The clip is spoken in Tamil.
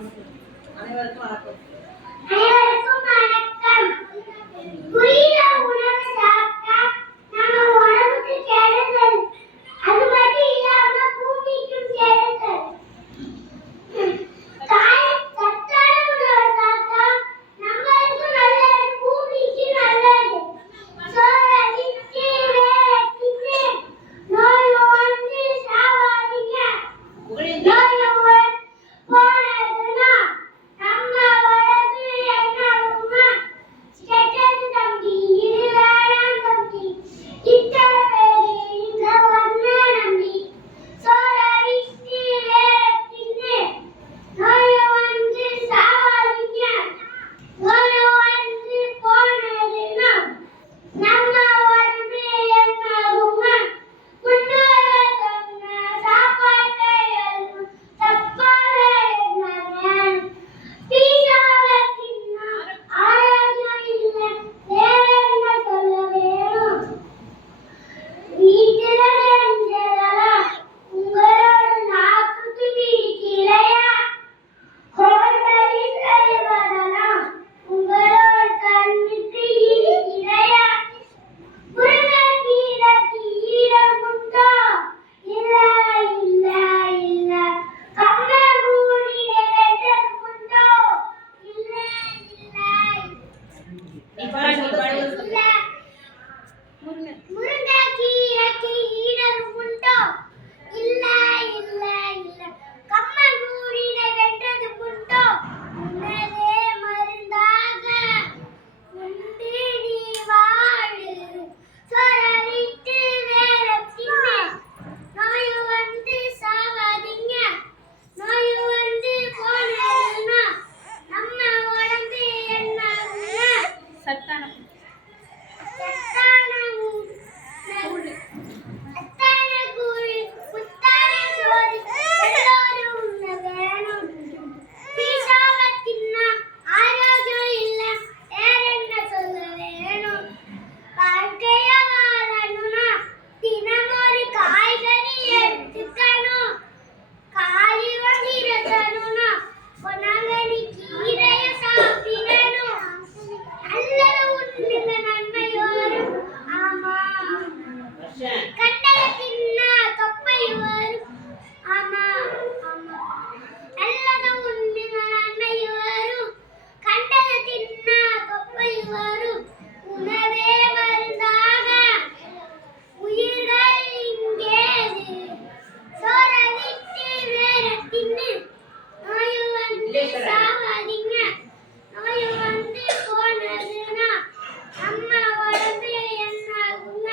அனைவருக்கும் வணக்கம். புரியுதா? உணவு சாப்பிட்டா நம்ம உடம்புக்கு கெடுதல். அது மட்டும் இல்லாம பூமிக்கும் கெடுதல். சத்தான உணவு சாப்பிட்டா நம்மளுக்கும் நல்லது, பூமிக்கு நல்லது. சோற விட்டு வேற தின்னு. நோய் வந்து சாவாதீங்க. நோய் போனதுன்னா நம்ம உடம்பு என்ன ஆகுமா? கெட்டது தம்பி, இது வேணாம் தம்பி. இத்தனை பேரு இங்க ஒண்ணா நம்பி. சோற விட்டு வேற தின்னு. நோய் வந்து சாவாதீங்க. நோய் வந்து போனதுன்னா நம்ம உடம்பு என்ன ஆகுமா? முன்னோர்கள் சொன்ன சாப்பாட்டை எல்லாம் தப்பாக எண்ணாத. பீஸாவை தின்னா ஆரோக்கியம் இல்லை, வேற என்ன சொல்ல வேணும்? வீட்டுல செஞ்சதெல்லாம் உங்களோட நாக்குக்கு பிடிக்கலையா? ஹோட்டலில் செய்வதெல்லாம் உங்களோட கண்ணுக்கு இனிக்கலையா? முருங்கைக்கீரைக்கு ஈரம் உண்டோ? இல்ல இல்ல இல்ல. கம்மங்கூழிலே வெட்டது உண்டோ? இல்ல இல்ல இல்ல. முருங்கைக்கீரைக்கு ஈரம் உண்டோ? இல்ல இல்ல இல்ல. கம்மங்கூழிலே வெட்டது உண்டோ? உணவே மருந்தாக உண்டு நீ வாழு. சோற விட்டு வேற தின்னு. நோய் வந்து சாவாதீங்க. நோய் வந்து போனதுன்னா நம்ம உடம்பு என்ன ஆகுங்க? சத்தான கூழ், புத்தான சோறு எல்லோரும் உண்ண வேணும். பீஸாவை தின்னா ஆரோக்கியம் இல்ல, வேற என்ன சொல்ல வேணும்? வாழ்க்கைய வாழணும்னா தினம் ஒரு காய்கறி எடுத்துக்கணும். காலி வண்டி இருக்கணும்னா பொன்னாங்கண்ணி கீரைய சாப்பிடணும். நல்லது உண்ணுங்க, நன்மை வரும். ஆமா, கண்டதை தின்னா தொப்பை வரும். ஆமா ஆமா, நல்லது உண்ணுங்க, நன்மை வரும். கண்டதை தின்னா தொப்பை வரும். உணவே மருந்தாக உயிர்கள் இங்கேது. சோற விட்டு வேற தின்னு. நோய் வந்து சாவாதீங்க. நோய் வந்து போனதுன்னா நம்ம உடம்பு என்ன ஆகுங்க?